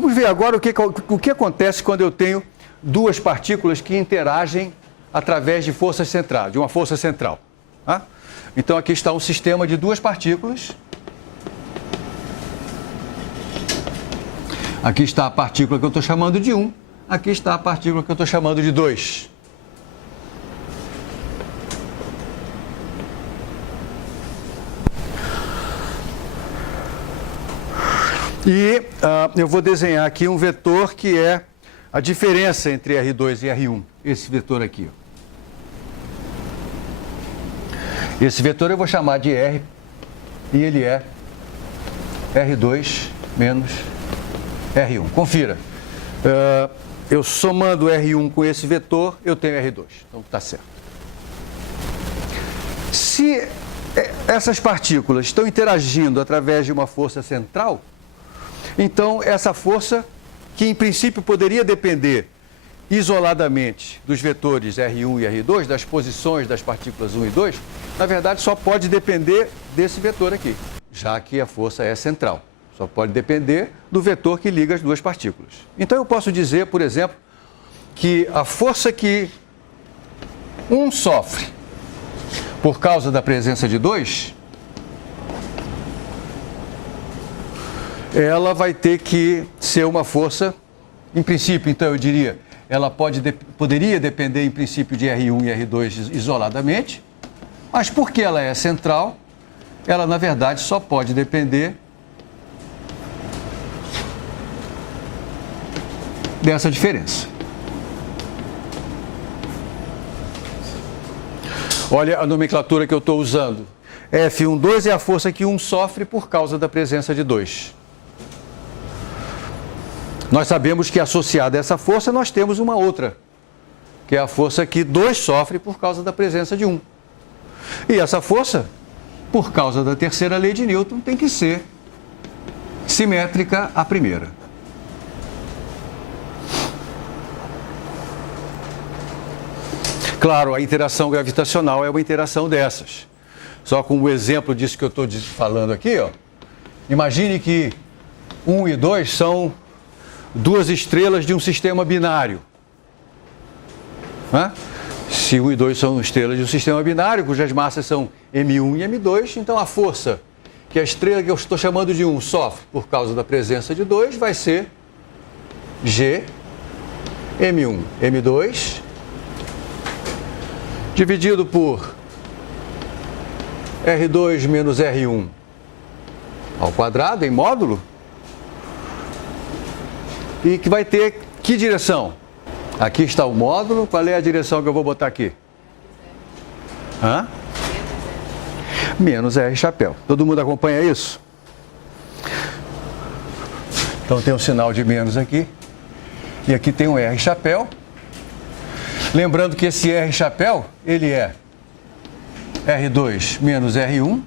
Vamos ver agora o que acontece quando eu tenho duas partículas que interagem através de forças centrais, de uma força central. Tá? Então, aqui está um sistema de duas partículas. Aqui está a partícula que eu estou chamando de 1. Aqui está a partícula que eu estou chamando de 2. E eu vou desenhar aqui um vetor que é a diferença entre R2 e R1. Esse vetor aqui. Esse vetor eu vou chamar de R e ele é R2 menos R1. Confira. Eu somando R1 com esse vetor, eu tenho R2. Então, está certo. Se essas partículas estão interagindo através de uma força central, então essa força, que em princípio poderia depender isoladamente dos vetores R1 e R2, das posições das partículas 1 e 2, na verdade só pode depender desse vetor aqui, já que a força é central. Só pode depender do vetor que liga as duas partículas. Então eu posso dizer, por exemplo, que a força que 1 sofre por causa da presença de 2, ela vai ter que ser uma força, em princípio, então eu diria, ela poderia depender em princípio de R1 e R2 isoladamente, mas porque ela é central, ela na verdade só pode depender dessa diferença. Olha a nomenclatura que eu estou usando. F12 é a força que 1 sofre por causa da presença de 2. Nós sabemos que associada a essa força nós temos uma outra, que é a força que 2 sofre por causa da presença de 1. E essa força, por causa da terceira lei de Newton, tem que ser simétrica à primeira. Claro, a interação gravitacional é uma interação dessas. Só com o exemplo disso que eu estou falando aqui, ó, imagine que 1 e 2 são duas estrelas de um sistema binário. Se 1 e 2 são estrelas de um sistema binário, cujas massas são M1 e M2, então a força que a estrela que eu estou chamando de 1 sofre por causa da presença de 2 vai ser G, M1, M2, dividido por R2 menos R1 ao quadrado, em módulo, e que vai ter que direção? Aqui está o módulo, qual é a direção que eu vou botar aqui? Menos R chapéu. Todo mundo acompanha isso? Então tem um sinal de menos aqui, e aqui tem um R chapéu. Lembrando que esse R chapéu, ele é R2 menos R1,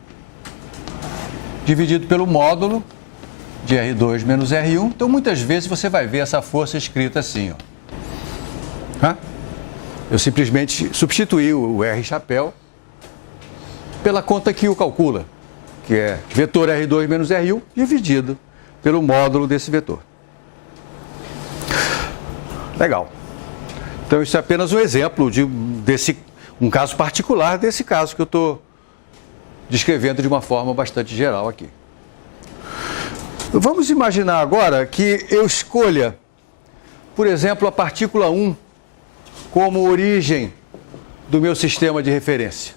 dividido pelo módulo de R2 menos R1. Então, muitas vezes você vai ver essa força escrita assim, ó. Eu simplesmente substituí o R chapéu pela conta que o calcula, que é vetor R2 menos R1 dividido pelo módulo desse vetor. Legal. Então, isso é apenas um exemplo um caso particular desse caso que eu estou descrevendo de uma forma bastante geral aqui. Vamos imaginar agora que eu escolha, por exemplo, a partícula 1 como origem do meu sistema de referência.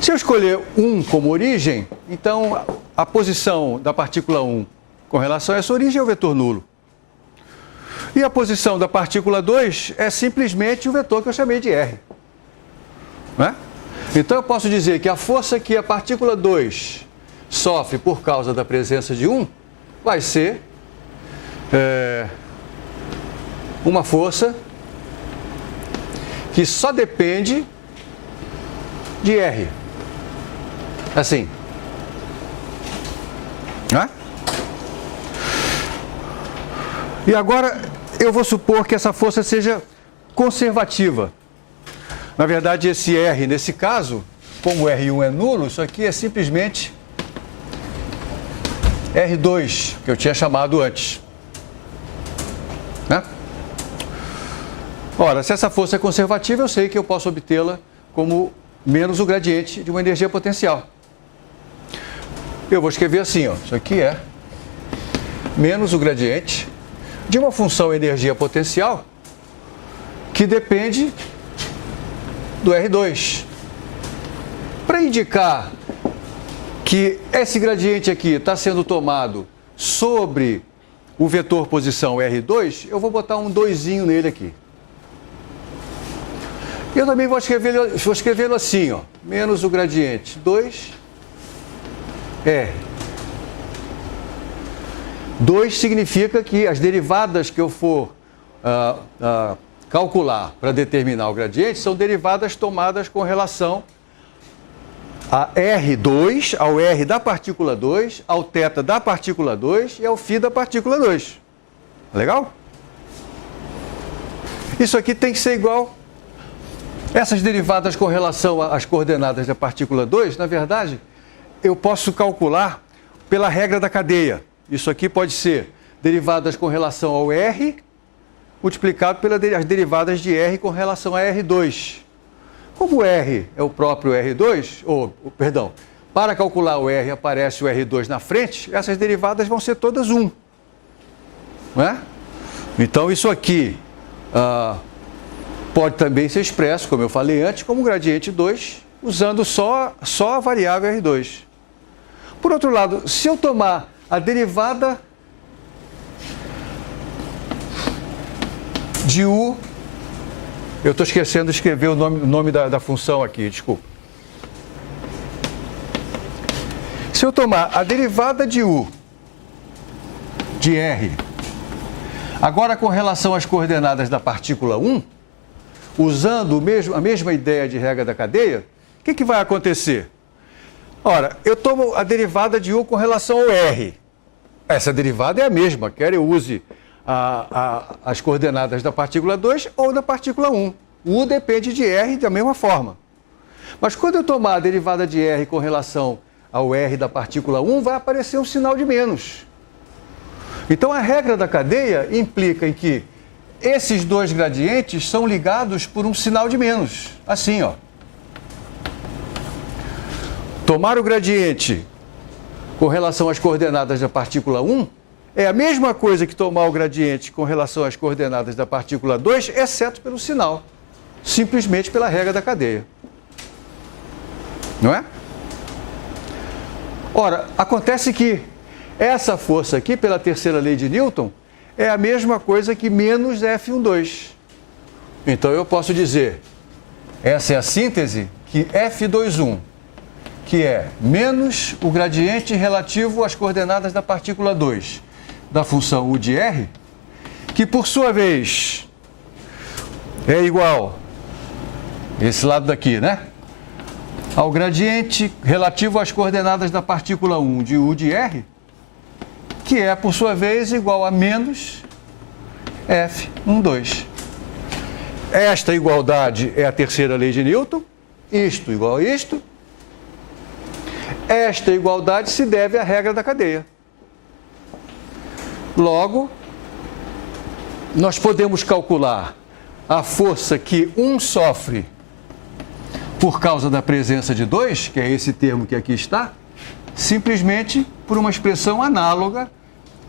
Se eu escolher 1 como origem, então a posição da partícula 1 com relação a essa origem é o vetor nulo. E a posição da partícula 2 é simplesmente o vetor que eu chamei de R. Então eu posso dizer que a força que a partícula 2 sofre por causa da presença de 1 vai ser uma força que só depende de R. Assim. E agora eu vou supor que essa força seja conservativa. Na verdade, esse R, nesse caso, como R1 é nulo, isso aqui é simplesmente R2, que eu tinha chamado antes. Né? Ora, se essa força é conservativa, eu sei que eu posso obtê-la como menos o gradiente de uma energia potencial. Eu vou escrever assim, ó, isso aqui é menos o gradiente de uma função energia potencial que depende do R2. Para indicar que esse gradiente aqui está sendo tomado sobre o vetor posição R2, eu vou botar um 2zinho nele aqui. Eu também vou escrevê-lo assim, ó, menos o gradiente 2R. 2 significa que as derivadas que eu for calcular para determinar o gradiente são derivadas tomadas com relação a R2, ao R da partícula 2, ao θ da partícula 2 e ao φ da partícula 2. Legal? Isso aqui tem que ser igual. Essas derivadas com relação às coordenadas da partícula 2, na verdade, eu posso calcular pela regra da cadeia. Isso aqui pode ser derivadas com relação ao R, multiplicado pelas derivadas de R com relação a R2. Como o R é o próprio R2, para calcular o R aparece o R2 na frente, essas derivadas vão ser todas 1. Não é? Então, isso aqui pode também ser expresso, como eu falei antes, como gradiente 2, usando só a variável R2. Por outro lado, se eu tomar a derivada de U, eu estou esquecendo de escrever o nome da função aqui, desculpa. Se eu tomar a derivada de U de R, agora com relação às coordenadas da partícula 1, usando a mesma ideia de regra da cadeia, o que vai acontecer? Ora, eu tomo a derivada de U com relação ao R. Essa derivada é a mesma, quer eu use as coordenadas da partícula 2 ou da partícula 1. U depende de R da mesma forma. Mas quando eu tomar a derivada de R com relação ao R da partícula 1, vai aparecer um sinal de menos. Então, a regra da cadeia implica em que esses dois gradientes são ligados por um sinal de menos. Assim, ó. Tomar o gradiente com relação às coordenadas da partícula 1 é a mesma coisa que tomar o gradiente com relação às coordenadas da partícula 2, exceto pelo sinal. Simplesmente pela regra da cadeia. Não é? Ora, acontece que essa força aqui, pela terceira lei de Newton, é a mesma coisa que menos F12. Então, eu posso dizer, essa é a síntese, que F21, que é menos o gradiente relativo às coordenadas da partícula 2, da função U de R, que, por sua vez, é igual, esse lado daqui, né? Ao gradiente relativo às coordenadas da partícula 1 de U de R, que é, por sua vez, igual a menos F12. Esta igualdade é a terceira lei de Newton, isto igual a isto. Esta igualdade se deve à regra da cadeia. Logo, nós podemos calcular a força que 1 sofre por causa da presença de 2, que é esse termo que aqui está, simplesmente por uma expressão análoga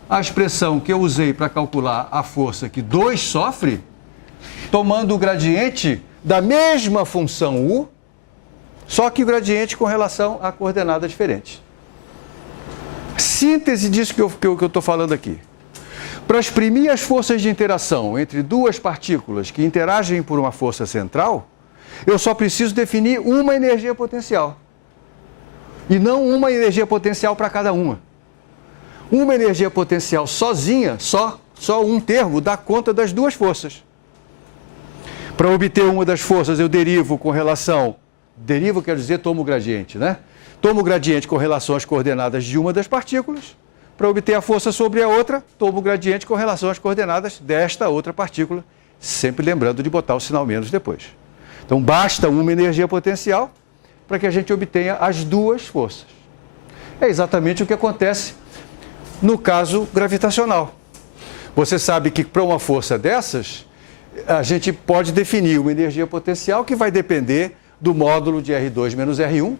à expressão que eu usei para calcular a força que 2 sofre, tomando o gradiente da mesma função U, só que o gradiente com relação a coordenada diferente. Síntese disso que eu estou falando aqui. Para exprimir as forças de interação entre duas partículas que interagem por uma força central, eu só preciso definir uma energia potencial. E não uma energia potencial para cada uma. Uma energia potencial sozinha, só um termo, dá conta das duas forças. Para obter uma das forças, eu derivo com relação... Derivo quer dizer tomo o gradiente, né? Tomo o gradiente com relação às coordenadas de uma das partículas. Para obter a força sobre a outra, tomo o gradiente com relação às coordenadas desta outra partícula, sempre lembrando de botar o sinal menos depois. Então, basta uma energia potencial para que a gente obtenha as duas forças. É exatamente o que acontece no caso gravitacional. Você sabe que para uma força dessas, a gente pode definir uma energia potencial que vai depender do módulo de R2 menos R1.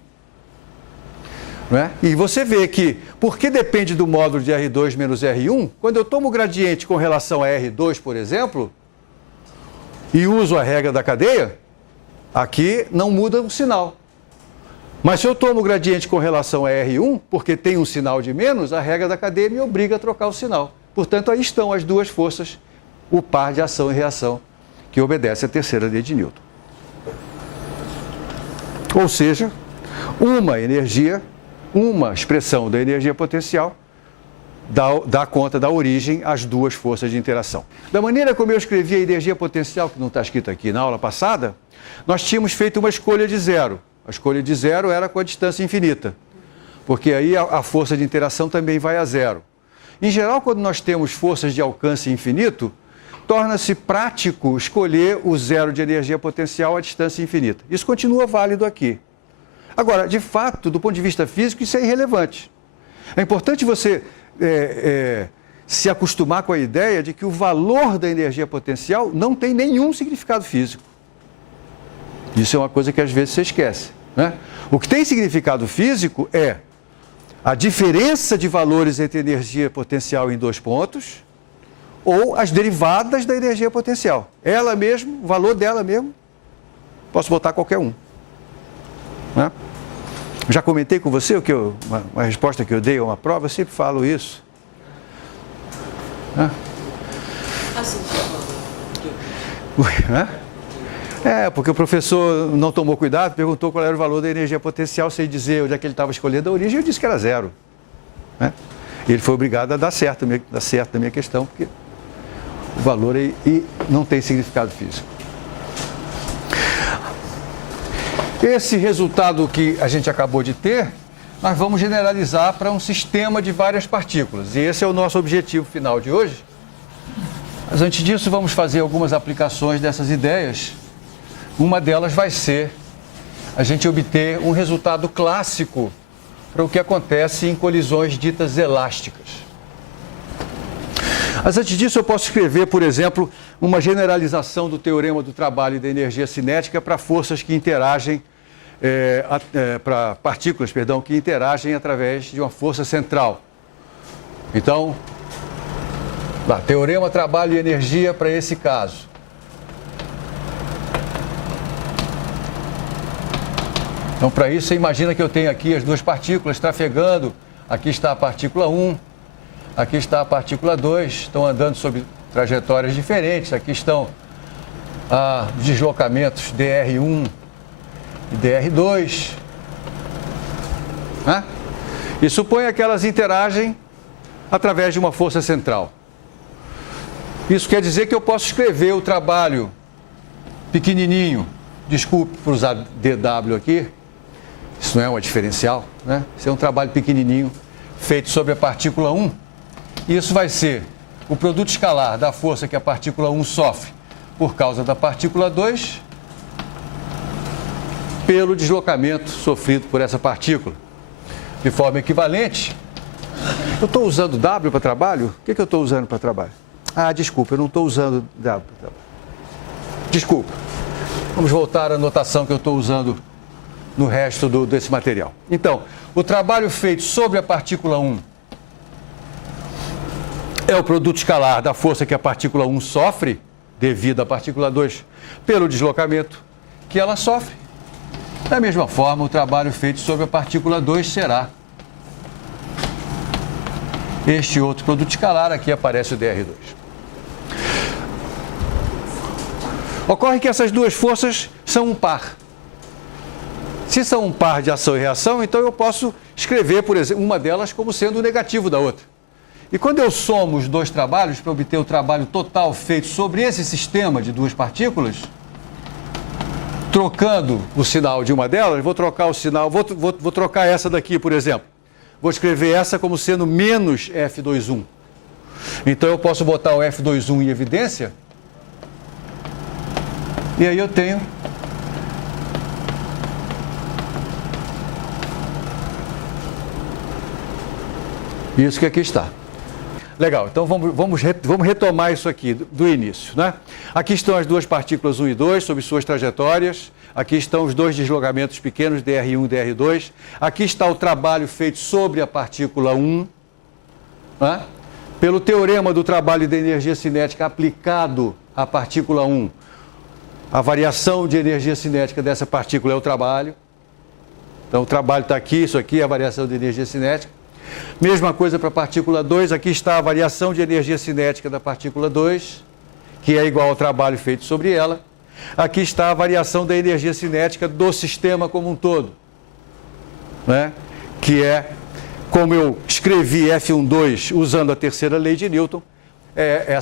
Não é? E você vê que, porque depende do módulo de R2 menos R1, quando eu tomo o gradiente com relação a R2, por exemplo, e uso a regra da cadeia, aqui não muda o sinal. Mas se eu tomo o gradiente com relação a R1, porque tem um sinal de menos, a regra da cadeia me obriga a trocar o sinal. Portanto, aí estão as duas forças, o par de ação e reação, que obedece à terceira lei de Newton. Ou seja, uma expressão da energia potencial dá conta da origem às duas forças de interação. Da maneira como eu escrevi a energia potencial, que não está escrita aqui na aula passada, nós tínhamos feito uma escolha de zero. A escolha de zero era com a distância infinita, porque aí a força de interação também vai a zero. Em geral, quando nós temos forças de alcance infinito, torna-se prático escolher o zero de energia potencial à distância infinita. Isso continua válido aqui. Agora, de fato, do ponto de vista físico, isso é irrelevante. É importante você se acostumar com a ideia de que o valor da energia potencial não tem nenhum significado físico. Isso é uma coisa que às vezes você esquece, né? O que tem significado físico é a diferença de valores entre energia potencial em dois pontos ou as derivadas da energia potencial. Ela mesmo, o valor dela mesmo, posso botar qualquer um, né? Já comentei com você uma resposta que eu dei a uma prova, eu sempre falo isso. Assim, porque o professor não tomou cuidado, perguntou qual era o valor da energia potencial, sem dizer onde é que ele estava escolhendo a origem, eu disse que era zero, né? E ele foi obrigado a dar certo na minha questão, porque o valor aí não tem significado físico. Esse resultado que a gente acabou de ter, nós vamos generalizar para um sistema de várias partículas. E esse é o nosso objetivo final de hoje. Mas antes disso, vamos fazer algumas aplicações dessas ideias. Uma delas vai ser a gente obter um resultado clássico para o que acontece em colisões ditas elásticas. Mas antes disso, eu posso escrever, por exemplo, uma generalização do teorema do trabalho e da energia cinética para forças que interagem, para partículas, que interagem através de uma força central. Então, teorema, trabalho e energia para esse caso. Então, para isso, você imagina que eu tenho aqui as duas partículas trafegando. Aqui está a partícula 1, aqui está a partícula 2, estão andando sobre trajetórias diferentes. Aqui estão deslocamentos dr1 e dr2. E suponha que elas interagem através de uma força central. Isso quer dizer que eu posso escrever o trabalho pequenininho, desculpe por usar dw aqui, isso não é uma diferencial, né? Isso é um trabalho pequenininho feito sobre a partícula 1. E isso vai ser o produto escalar da força que a partícula 1 sofre por causa da partícula 2 pelo deslocamento sofrido por essa partícula. De forma equivalente, eu estou usando W para trabalho? O que eu estou usando para trabalho? Desculpa, eu não estou usando W para trabalho. Desculpa. Vamos voltar à notação que eu estou usando no resto desse material. Então, o trabalho feito sobre a partícula 1 é o produto escalar da força que a partícula 1 sofre, devido à partícula 2, pelo deslocamento que ela sofre. Da mesma forma, o trabalho feito sobre a partícula 2 será este outro produto escalar, aqui aparece o dr2. Ocorre que essas duas forças são um par. Se são um par de ação e reação, então eu posso escrever, por exemplo, uma delas como sendo o negativo da outra. E quando eu somo os dois trabalhos para obter o trabalho total feito sobre esse sistema de duas partículas, trocando o sinal de uma delas, vou trocar o sinal, vou trocar essa daqui, por exemplo. Vou escrever essa como sendo menos F21. Então eu posso botar o F21 em evidência. E aí eu tenho Isso que aqui está. Legal, então vamos retomar isso aqui do início, né? Aqui estão as duas partículas 1 e 2 sob suas trajetórias. Aqui estão os dois deslocamentos pequenos, dr1 e dr2. Aqui está o trabalho feito sobre a partícula 1, né? Pelo teorema do trabalho de energia cinética aplicado à partícula 1. A variação de energia cinética dessa partícula é o trabalho. Então, o trabalho está aqui, isso aqui é a variação de energia cinética. Mesma coisa para a partícula 2, aqui está a variação de energia cinética da partícula 2, que é igual ao trabalho feito sobre ela. Aqui está a variação da energia cinética do sistema como um todo, né? Que é, como eu escrevi F12 usando a terceira lei de Newton, é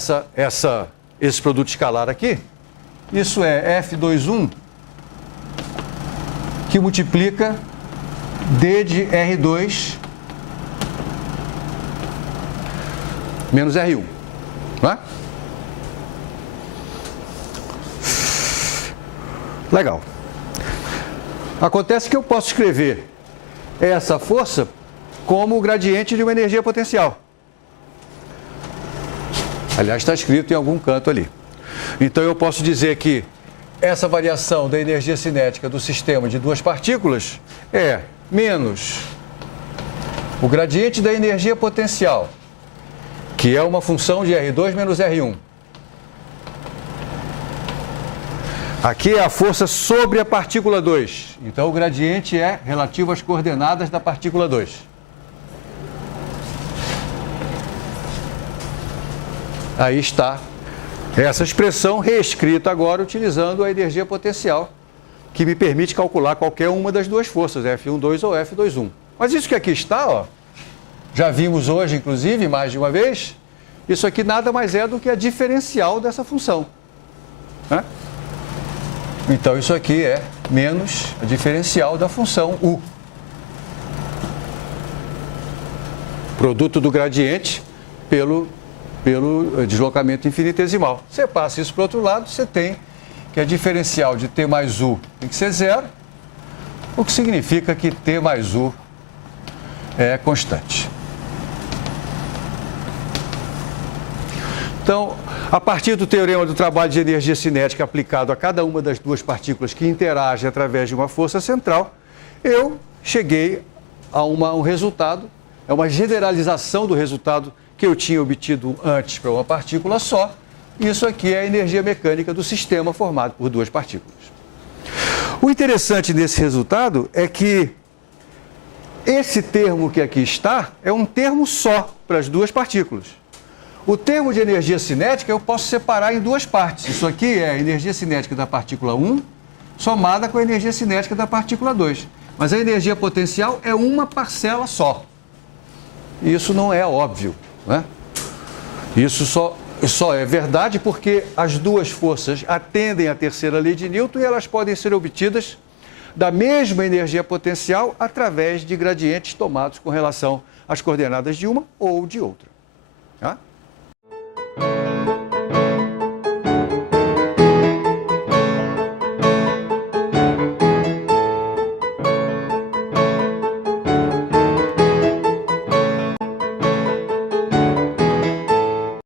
esse produto escalar aqui. Isso é F21, que multiplica D de R2 menos R1. Não é? Legal. Acontece que eu posso escrever essa força como o gradiente de uma energia potencial. Aliás, está escrito em algum canto ali. Então, eu posso dizer que essa variação da energia cinética do sistema de duas partículas é menos o gradiente da energia potencial, que é uma função de R2 menos R1. Aqui é a força sobre a partícula 2. Então, o gradiente é relativo às coordenadas da partícula 2. Aí está essa expressão reescrita agora utilizando a energia potencial, que me permite calcular qualquer uma das duas forças, F12 ou F21. Mas isso que aqui está, ó, já vimos hoje, inclusive, mais de uma vez, isso aqui nada mais é do que a diferencial dessa função, né? Então, isso aqui é menos a diferencial da função U. Produto do gradiente pelo deslocamento infinitesimal. Você passa isso para o outro lado, você tem que a diferencial de T mais U tem que ser zero, o que significa que T mais U é constante. Então, a partir do teorema do trabalho de energia cinética aplicado a cada uma das duas partículas que interagem através de uma força central, eu cheguei a um resultado, é uma generalização do resultado que eu tinha obtido antes para uma partícula só. Isso aqui é a energia mecânica do sistema formado por duas partículas. O interessante desse resultado é que esse termo que aqui está é um termo só para as duas partículas. O termo de energia cinética eu posso separar em duas partes. Isso aqui é a energia cinética da partícula 1 somada com a energia cinética da partícula 2. Mas a energia potencial é uma parcela só. Isso não é óbvio, né? Isso só é verdade porque as duas forças atendem à terceira lei de Newton e elas podem ser obtidas da mesma energia potencial através de gradientes tomados com relação às coordenadas de uma ou de outra, tá?